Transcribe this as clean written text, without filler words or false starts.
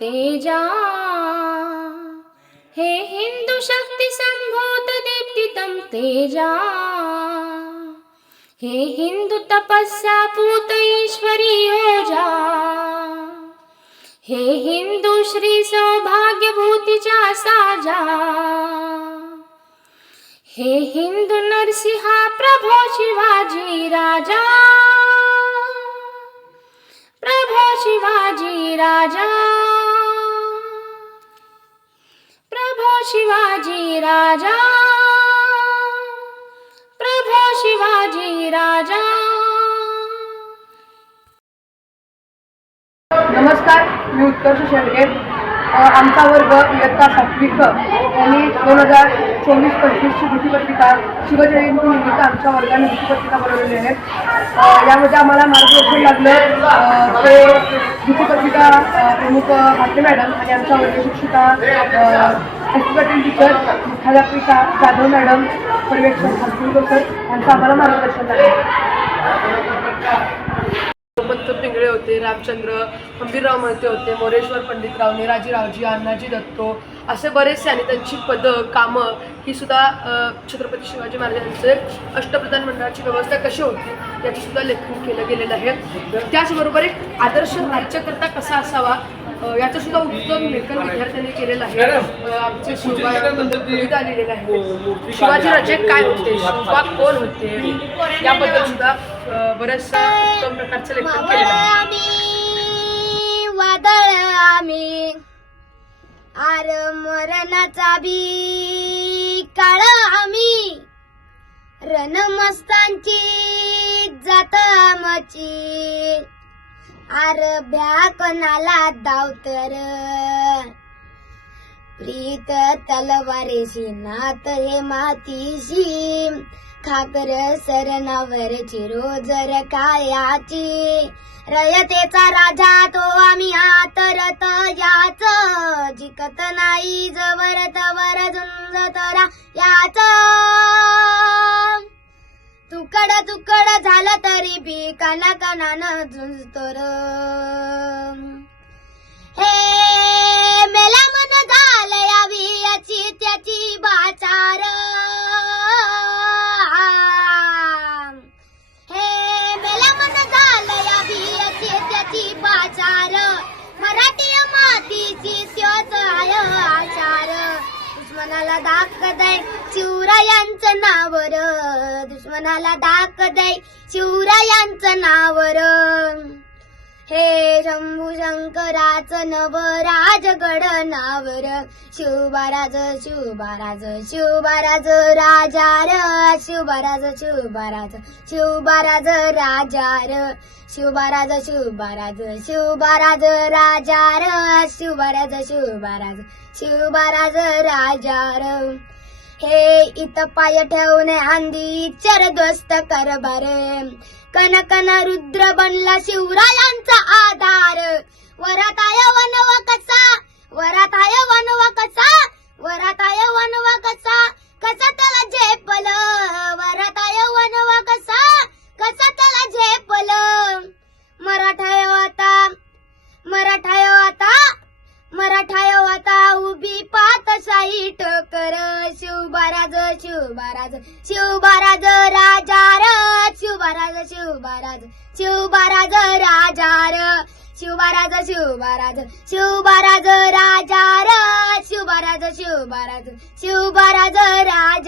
तेजा हे हिंदू शक्ति संभूत दीप्तितं तेजा हे हिंदू तपस्या पूत ईश्वरी ओजा हे हिंदू श्री सौभाग्यभूतीचा साजा हे हिंदू नरसिंहा प्रभो शिवाजी राजा प्रभो शिवाजी राजा प्रभो शिवाजी राजा प्रभो शिवाजी राजा. नमस्कार, मी उत्कर्ष शेळके. आमचा वर्ग इयत्ता 7वी क यांनी 2024-25ची भीतीपत्रिका शिवजयंतीनिमित्त आमच्या वर्गाने भीतीपत्रिका बनवलेली आहे. यामध्ये आम्हाला मार्गदर्शन लागलं ते भीतीपत्रिका प्रमुख भाटे मॅडम आणि आमच्या वर्ग शिक्षिका हॉस्पिटल टीचर मुख्याध्यापिका जाधव मॅडम, पर्यवेक्षक हासुलकर सर यांचं आम्हाला मार्गदर्शन लागलं. पंत पिंगळे होते, रामचंद्र हंबीरराव महते होते, मोरेश्वर पंडितराव, नेराजीरावजी, अण्णाजी दत्तो असे बरेचसे आणि त्यांची पदं कामं ही सुद्धा छत्रपती शिवाजी महाराजांचे अष्टप्रधान मंडळाची व्यवस्था कशी होती याचं सुद्धा लेखन केलं गेलेलं आहे. त्याचबरोबर एक आदर्श राज्यकर्ता कसा असावा याचं सुद्धा उत्तम लेखन विद्यार्थ्यांनी केलेलं आहे. आमचे कविता लिहिलेलं आहे. शिवाजी राजे काय होते, शिवबा कोण होते याबद्दल सुद्धा बऱ्याचशा उत्तम प्रकारचं लेखन केलेलं आहे. वादळ आम्ही आर मरणाचा बी काळ आम्ही रणमस्तांची जात आमची आर भ्या कोणाला दावतर प्रीत तलवारीशी नात हे मातीशी खाकर सरणावरची रोजर कायाची रयतेचा राजा तो आम्ही आतरत याच जिकत नाही जवर तवर झुंज तरा याच तुकड तुकड झालं तरी बी काना कानानं झुंजतोर हे मेला मन झालं यावी याची त्याची बाचार मराठी मातीची त्योच आय आचार दुश्मनाला दाख दै शिवरायांचं नावर दुश्मनाला दाख दै शिवरायांचं नावर हे शंभू शंकराचं नव राजगड नावर शिवबाराज शिवबाराज शिवबाराज राजार शिवबाराज शिवबाराज शिवबाराज राजार शिवबाराज शिवबाराज शिवबाराज राजार शिवबाराज शिवबाराज शिवबाराज राजार हे इत पाय ठेवणे आंधी चरद्वस्त करबार कन कन रुद्र बनला शिवरायांचा आधार वराताय वनवा कसा वराताय वनवा कसा वराताय वनवा कसा कसा त्याला झेपल वराताय वनवा कसा कसा त्याला झेपल मराठाय आता मराठाय आता मराठाय आता उभी पातशाही टोकर शिवबाराज शिवबाराज शिवबाराज राजार शिवबाराज शिवबाराज शिवबाराज राजार शिवबाराज शिवबाराज शिवबाराज राजार शिवबाराज शिवबाराज शिवबाराज राज